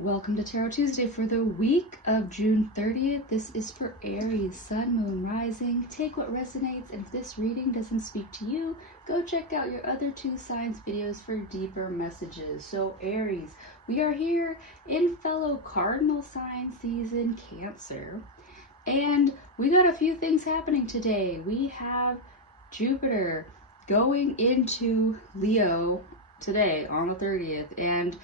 Welcome to Tarot Tuesday for the week of June 30th. This is for Aries, Sun, Moon, Rising. Take what resonates, and if this reading doesn't speak to you, go check out your other two signs videos for deeper messages. So Aries, we are here in fellow cardinal sign season, Cancer. And we got a few things happening today. We have Jupiter going into Leo today on the 30th, and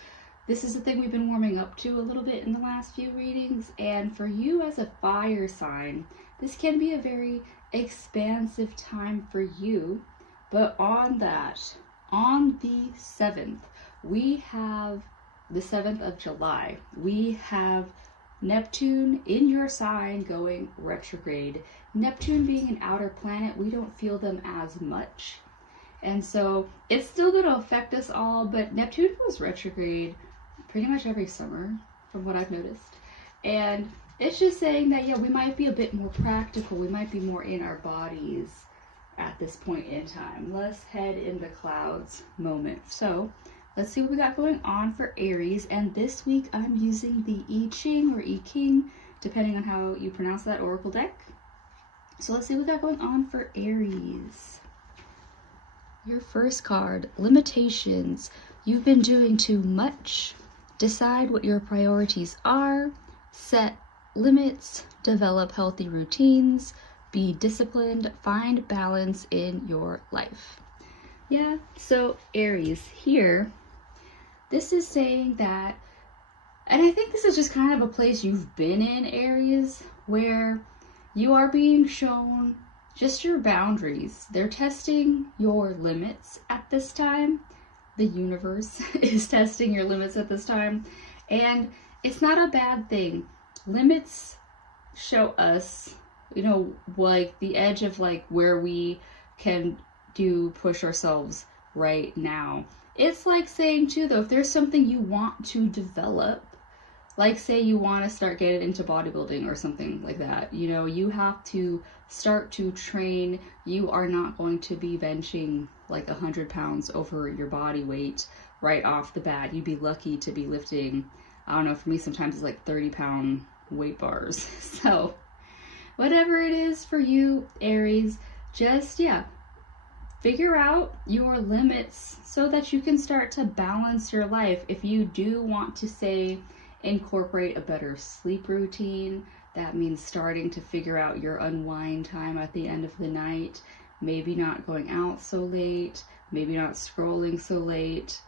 this is the thing we've been warming up to a little bit in the last few readings. And for you as a fire sign, this can be a very expansive time for you. But on the 7th, we have the 7th of July, we have Neptune in your sign going retrograde. Neptune being an outer planet, we don't feel them as much. And so it's still going to affect us all, but Neptune goes retrograde pretty much every summer from what I've noticed. And it's just saying that, yeah, we might be a bit more practical. We might be more in our bodies at this point in time. Less head in the clouds moment. So let's see what we got going on for Aries. And this week I'm using the I Ching or I King, depending on how you pronounce that, Oracle deck. So let's see what we got going on for Aries. Your first card, limitations. You've been doing too much. Decide what your priorities are, set limits, develop healthy routines, be disciplined, find balance in your life. Yeah, so Aries here, this is saying that, and I think this is just kind of a place you've been in, Aries, where you are being shown just your boundaries. They're testing your limits at this time. The universe is testing your limits at this time, and it's not a bad thing. Limits show us, like the edge of like where we can push ourselves right now. It's like saying too, though, if there's something you want to develop, like say you want to start getting into bodybuilding or something like that, you have to start to train. You are not going to be benching like 100 pounds over your body weight right off the bat. You'd be lucky to be lifting, I don't know, for me sometimes it's like 30-pound weight bars. So whatever it is for you, Aries, just figure out your limits so that you can start to balance your life. If you do want to say incorporate a better sleep routine, that means starting to figure out your unwind time at the end of the night. Maybe not going out so late, maybe not scrolling so late,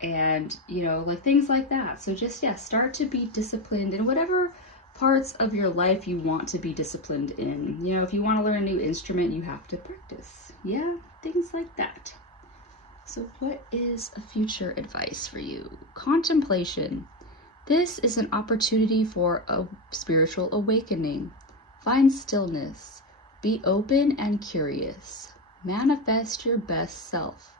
and like things like that. So just start to be disciplined in whatever parts of your life you want to be disciplined in. If you want to learn a new instrument, you have to practice. Things like that. So what is a future advice for you? Contemplation. This is an opportunity for a spiritual awakening. Find stillness. Be open and curious. Manifest your best self.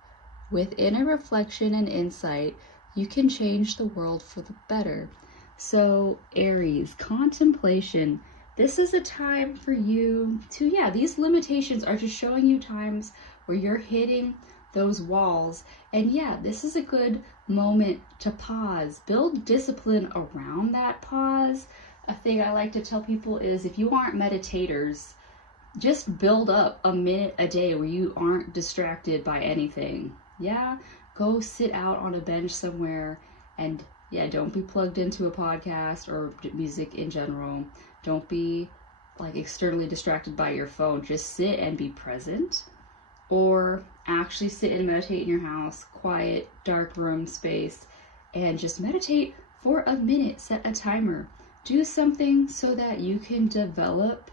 With inner reflection and insight, you can change the world for the better. So Aries, contemplation. This is a time for you to, these limitations are just showing you times where you're hitting those walls. And this is a good moment to pause. Build discipline around that pause. A thing I like to tell people is if you aren't meditators, just build up a minute a day where you aren't distracted by anything. Go sit out on a bench somewhere and don't be plugged into a podcast or music in general. Don't be like externally distracted by your phone. Just sit and be present, or actually sit and meditate in your house, quiet, dark room space, and just meditate for a minute. Set a timer. Do something so that you can develop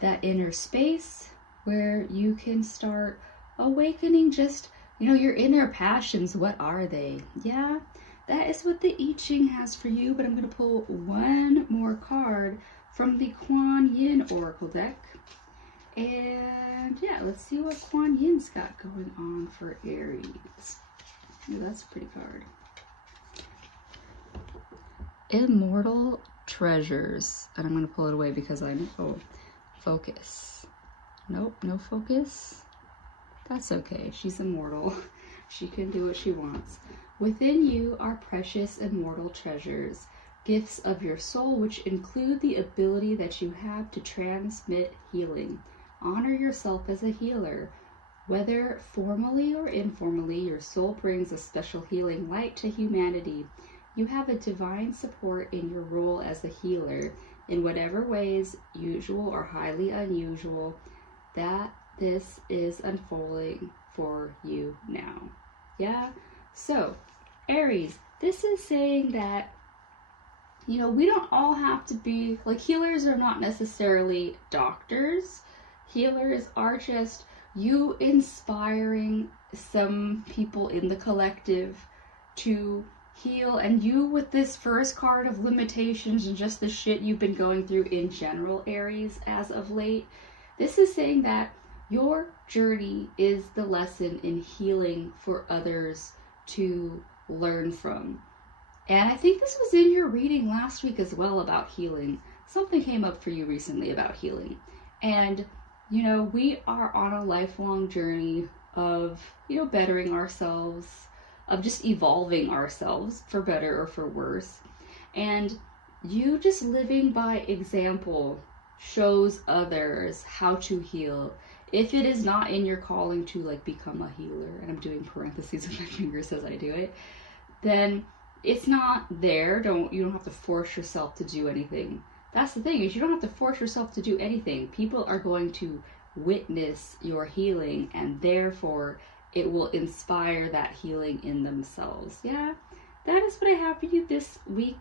that inner space where you can start awakening just, your inner passions. What are they? That is what the I Ching has for you, but I'm going to pull one more card from the Kuan Oracle deck. And let's see what Kuan Yin's got going on for Aries. Oh, that's a pretty card. Immortal Treasures. And I'm going to pull it away because focus. Nope, no focus. That's okay. She's immortal. She can do what she wants. Within you are precious immortal treasures. gifts of your soul, which include the ability that you have to transmit healing. Honor yourself as a healer. Whether formally or informally, your soul brings a special healing light to humanity. You have a divine support in your role as a healer, in whatever ways, usual or highly unusual, that this is unfolding for you now. Yeah? So, Aries, this is saying that, we don't all have to be, like, healers are not necessarily doctors. Healers are just you inspiring some people in the collective to heal, and you with this first card of limitations and just the shit you've been going through in general, Aries, as of late. This is saying that your journey is the lesson in healing for others to learn from. And I think this was in your reading last week as well about healing. Something came up for you recently about healing. And we are on a lifelong journey of, bettering ourselves, of just evolving ourselves for better or for worse. And you just living by example shows others how to heal. If it is not in your calling to like become a healer, and I'm doing parentheses with my fingers as I do it, then it's not there. You don't have to force yourself to do anything. That's the thing, is you don't have to force yourself to do anything. People are going to witness your healing, and therefore it will inspire that healing in themselves. Yeah, that is what I have for you this week,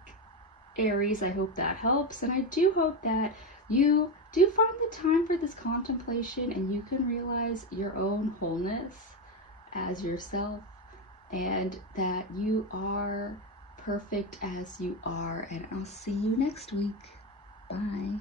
Aries. I hope that helps, and I do hope that you do find the time for this contemplation and you can realize your own wholeness as yourself, and that you are perfect as you are. And I'll see you next week. Bye.